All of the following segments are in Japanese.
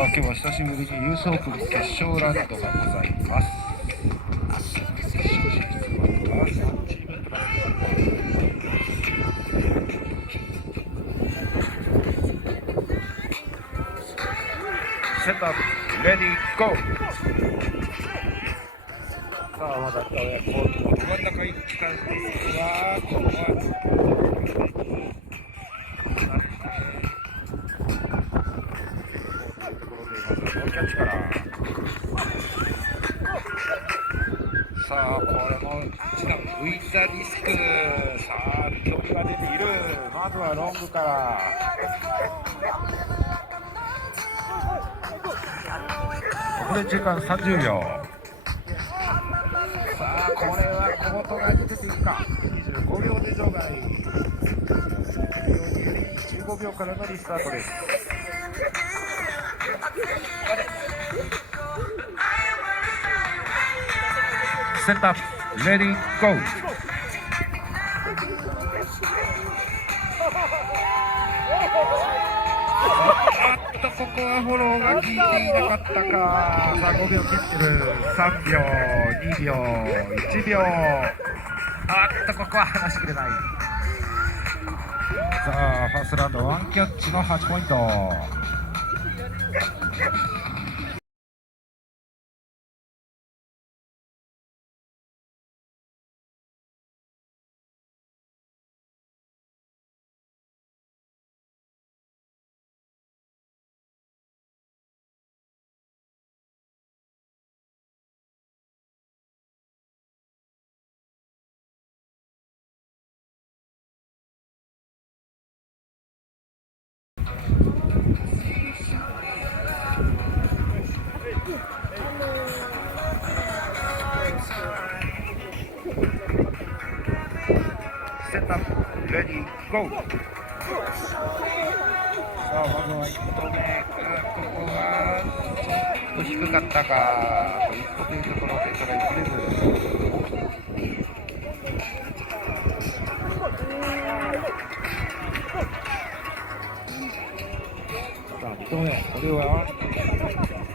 今日は久しぶりにユースオープン決勝ラウンドがございます。決勝進出までは3チームプラスセットアップレディーゴー。さあまだコートの真ん中に来たんですが、ここはキャッチからさあこれも一段浮いたリスク。さあ距離が出ている。まずはロングからこれ時間30秒。さあこれは小言が出ていくか。25秒で場外。15秒からのリスタートです。セットアップレディーゴー。ここはフォローが効いていなかったか。さあ5秒切ってる。3秒2秒1秒。ここは離しきれない。さあファーストラウンドワンキャッチの8ポイント。セットアップレディーゴー。さあまずは1投目。ここはちょっと低かったか。1投というところでトライきれず。さあ2投目。これは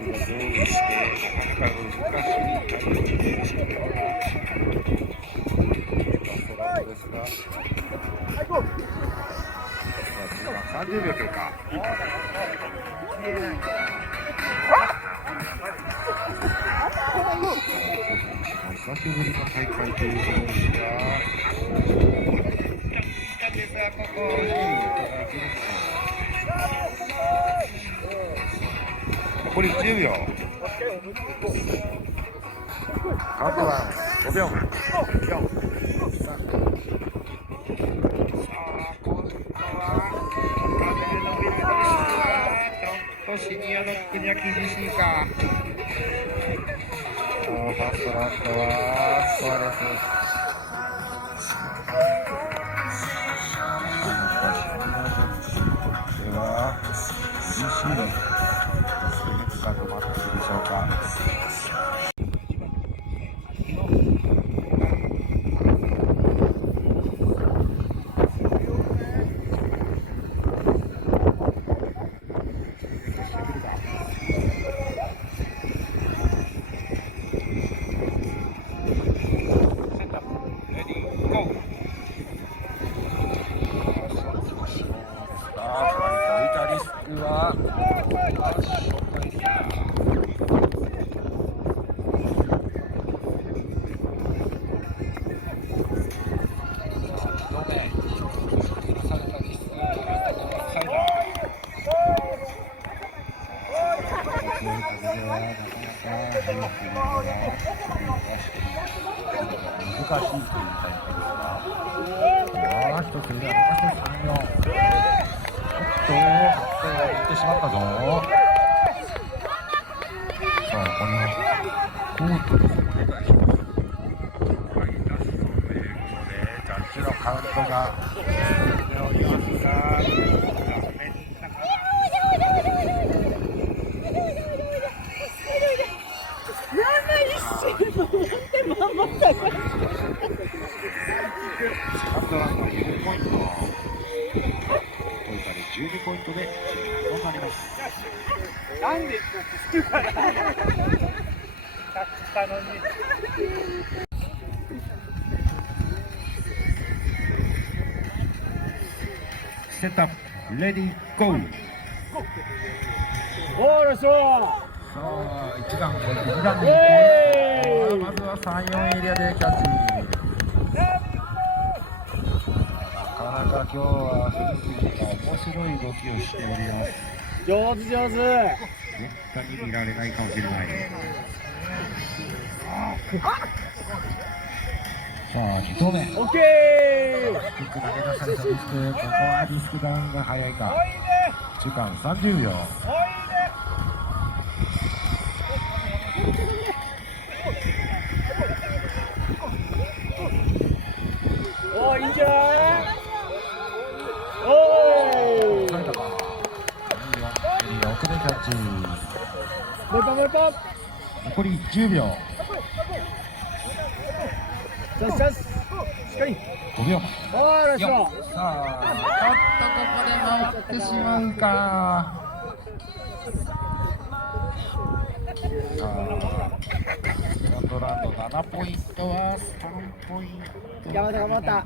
上下してなかなか難しい対応でしょうか。ですが30秒経過。久しぶりの大会ということですが、ここ残り10秒。カウントダウン5秒前。シニアノックには厳しいか。ファーストラウンドはスコアレス。では厳しいスピンが止まっているでしょうか。難しいというタイプですが、一つでは果たして3、4。発生がいってしまったぞ。さあ、このコートですね。ジャッジのカウントが出ておりますが、12ポイントでそうなります。なんでつくから。したのに。セットアップ、レディーゴー。おーらしょさあ、1段、2段にまずは3、4エリアでキャッチ。なかなか今日はフリップが面白い動きをしております。上手上手。めったに見られないかもしれない。さあ、2投目。オッケー。低く投げ出されたリスク、ここはリスクダウンが早いか。時間30秒。おー、いいんじゃない。おー。抑えたか。奥でキャッチ。もう一本もう一本。残り10秒。チャンスチャンス。しっかり。5秒。おーらしょ。さあ、ここで回ってしまうか。さあ、セカンドラウンド7ポイントは3ポイント。頑張った頑張った。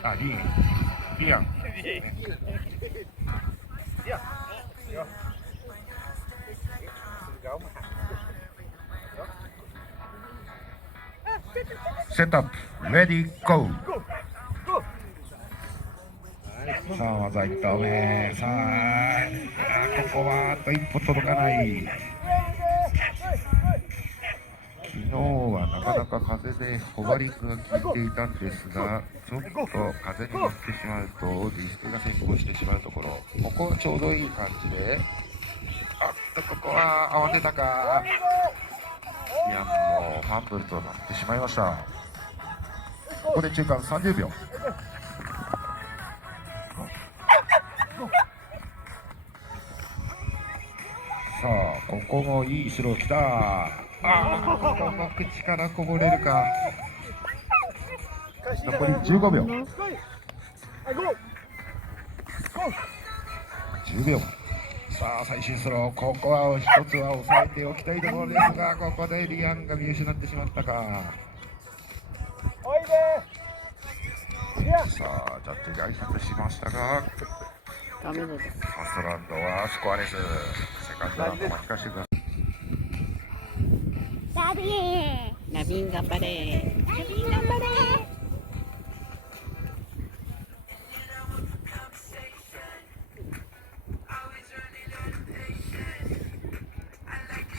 あ、リアン。セットアップ、レディーゴー。さあ、まずは1投目。さあ、ここはあと一歩届かない。昨日はなかなか風でホバリングが効いていたんですが、ちょっと風に乗ってしまうとリスクが先行してしまうところ、ここはちょうどいい感じで、ここは慌てたか。いや、もうファンブルとなってしまいました。ここで中間30秒。さあ、ここもいいスロー来た。うまく力こぼれるか。残り15秒。10秒。さあ、最終スロー、ここは一つは抑えておきたいところですが、ここでリアンが見失ってしまったか。さあ、ジャッジが挨拶しましたが、ファーストラウンドはスコアレス。セカンドラウンド巻き返してください。ナビン頑張れ。ナビン頑張れ。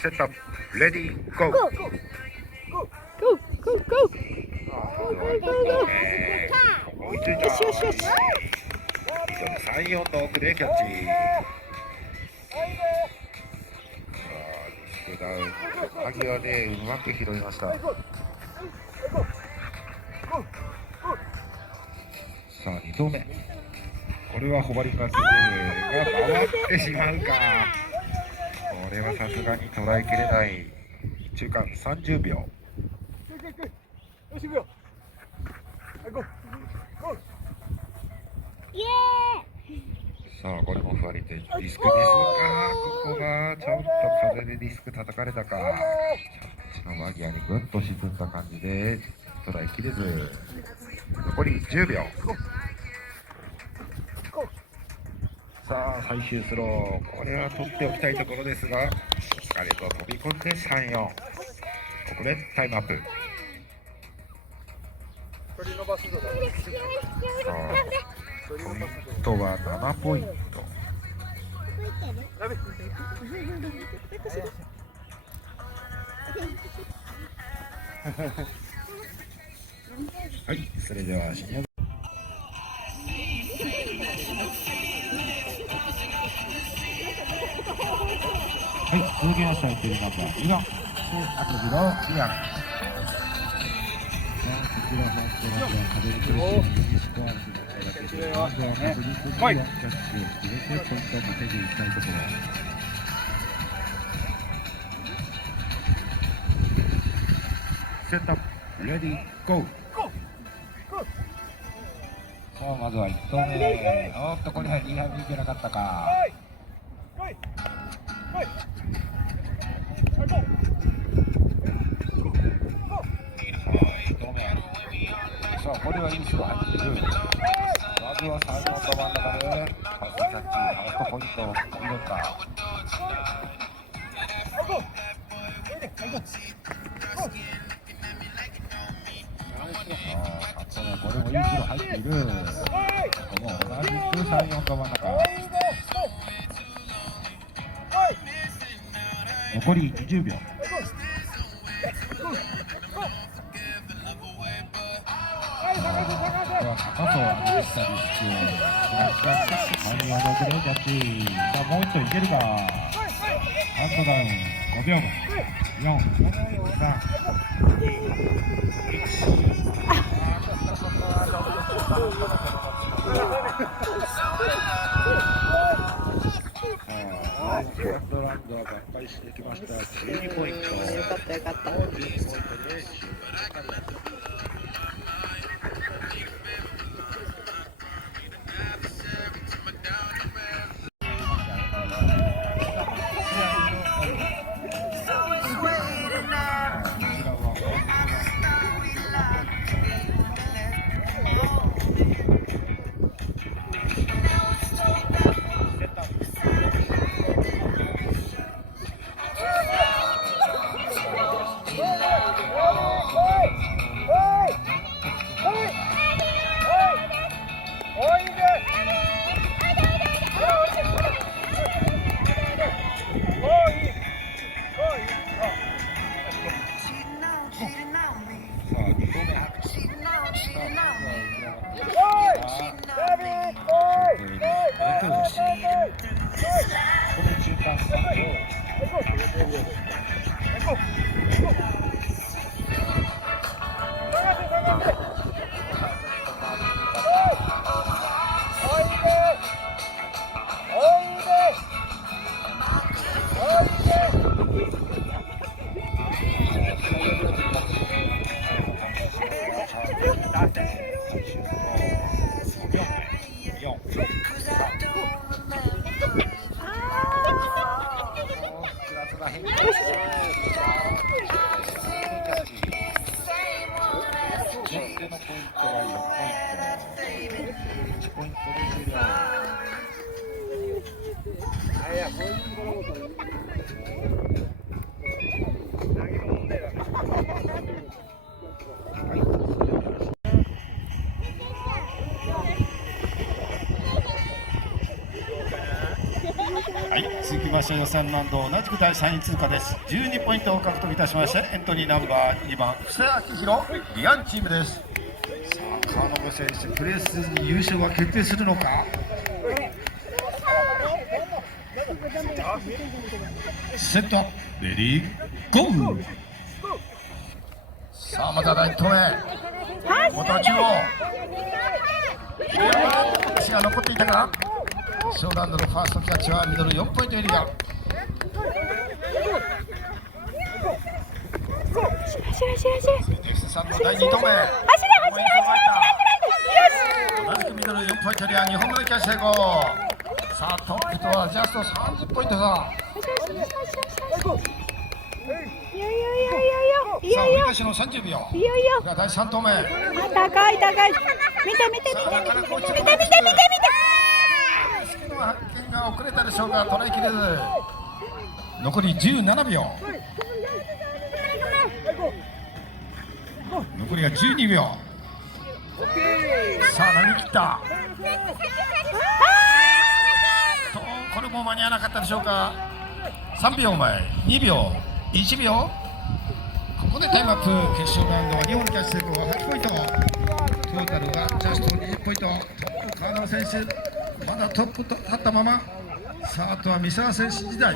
セットアップ、レディーゴー。追いついた。よしよしよし。3、4の奥でキャッチ。リスクダウン、鍵はね、うまく拾いました。さあ、2投目。これはホバリングが効いているが、回ってしまうか。これはさすがに捉えきれない。中間30秒。さあ、これも振られてリスクですが、ここがちょっと風でリスク叩かれたか。ジャッジの間際にぐっと沈んだ感じで捉えきれず。残り10秒。さあ、最終スロー、これは取っておきたいところですが、しっかりと飛び込んで3、4。ここでタイムアップ。さあ、ポイントは7ポイント。はい、それでは深夜。はい、続きましてはテレビナンバー2番、秋のリアン。こちらファーストランナー、壁に苦しい西川のだけで、まずは確実にキャッチを決めてポイントを稼いでいきたいところ。セットアップレディーゴー。さあまずは1投目。おっとこれはリハビリいけなかったか。さあこれはいいスロー入ってる。まずは最後のど真ん中でファーストキャッチ、ファーストポイント見るか。これもいいスロー入っている。この同じく3、4ど真ん中。残り20秒。高さを上げてきたです。3人は6でキャッチ。さあもう一度いけるか。カウントダウン5秒後。4、3、セカンドラウンドは合敗してきました。12ポイント。よかったよかった。12ポイントで続きまして予選ラウンド同じく第3位通過です。12ポイントを獲得いたしましてエントリーナンバー2番布施明宏リアンチームです。さあ川野選手プレースに優勝は決定するのか。セットレディーゴー。さあまた第1投目元は中央足が残っていたが決勝ラウンドのファーストキャッチはミドル4ポイントエリア。ネクスさんの第2投目同じくミドル4ポイントエリア2本目のキャッチ成功。さあトップとはジャスト30ポイント差。さあ折り返しの30秒が第3投目。高い高い。見て見て見て見て見て見て見て。発見が遅れたでしょうか。捉えきれず残り17秒。残りが12秒。さあ投げ切ったこれも間に合わなかったでしょうか。3秒前2秒1秒。ここでタイムアップ。決勝ラウンドは2本キャッチ成功は8ポイント。トータルがジャスト20ポイント。トップ川野選手まだトップと立ったまま。さああとは三沢選手時代